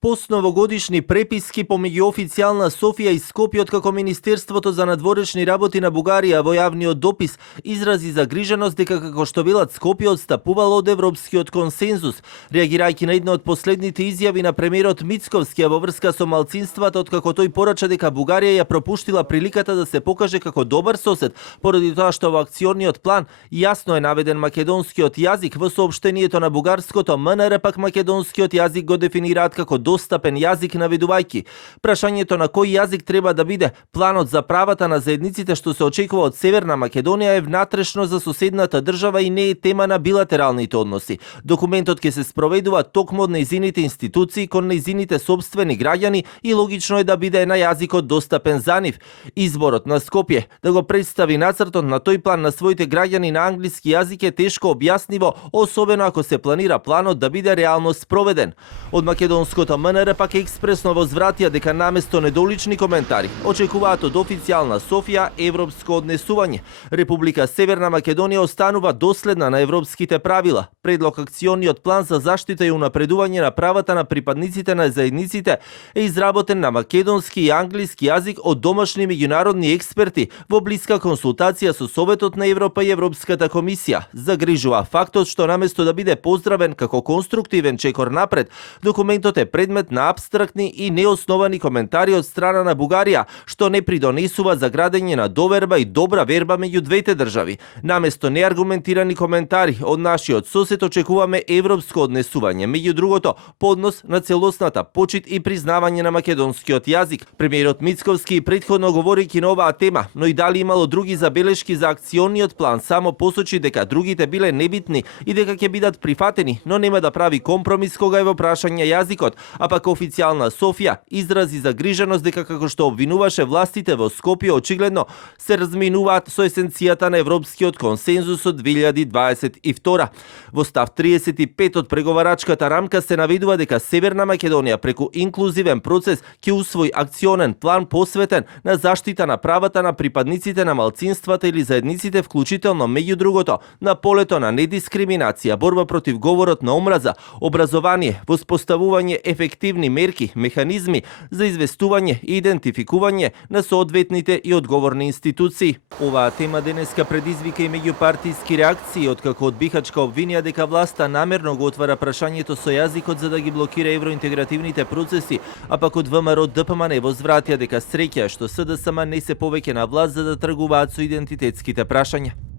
Постновогодишни преписки помеѓу официјална Софија и Скопје како Министерството за надворешни работи на Бугарија во јавниот допис изрази загриженост дека како што велат Скопје отстапувало од европскиот консензус, реагирајќи на една од последните изјави на премиерот Мицковски во врска со малцинствата, откако тој порача дека Бугарија ја пропуштила приликата да се покаже како добар сосед, поради тоа што во акциониот план јасно е наведен македонскиот јазик. Во соопштението на бугарското МНР пак македонскиот јазик го дефинираат како достапен јазик, наведувајќи прашањето на кој јазик треба да биде планот за правата на заедниците што се очекува од Северна Македонија е внатрешно за соседната држава и не е тема на билатералните односи. Документот ќе се спроведува токму од нејзините институции кон нејзините сопствени граѓани и логично е да биде на јазикот достапен за нив. Изборот на Скопје да го представи нацртот на тој план на своите граѓани на англиски јазик е тешко објасниво, особено ако се планира планот да биде реално спроведен. Од македонското МНР пак експресно возвратија дека наместо недолични коментари очекуваат од официјална Софија европско однесување. Република Северна Македонија останува доследна на европските правила. Предлог акциониот план за заштита и унапредување на правата на припадниците на заедниците е изработен на македонски и англиски јазик од домашни меѓународни експерти во блиска консултација со Советот на Европа и Европската комисија. Загрижува фактот што наместо да биде поздравен како конструктивен чекор напред, документот е предмет на апстрактни и неосновани коментари од страна на Бугарија, што не придонесува за градење на доверба и добра верба меѓу двете држави. Наместо неаргументирани коментари од нашиот сосед очекуваме европско однесување, меѓу другото поднос на целосната почит и признавање на македонскиот јазик. Премиерот Мицковски претходно говорејќи на оваа тема, но и дали имало други забелешки за акциониот план, само посочи дека другите биле небитни и дека ќе бидат прифатени, но нема да прави компромис кога е во прашање јазикот, а пак официјална Софија изрази загриженост дека како што обвинуваше властите во Скопје очигледно се разминуваат со есенцијата на европскиот консензус од 2022. Во став 35 од преговарачката рамка се наведува дека Северна Македонија преку инклузивен процес ќе усвои акционен план посветен на заштита на правата на припадниците на малцинствата или заедниците, вклучително меѓу другото на полето на недискриминација, борба против говорот на омраза, образование, воспоставување ефективни мерки, механизми за известување и идентификување на соодветните и одговорни институции. Оваа тема денеска предизвика и меѓупартиски реакции, откако од Бихачка обвинија дека власта намерно го отвара прашањето со јазикот за да ги блокира евроинтегративните процеси, а пак од ВМРО ДПМН возвратија дека среќа што СДСМ не се повеќе на власт за да тргуваат со идентитетските прашања.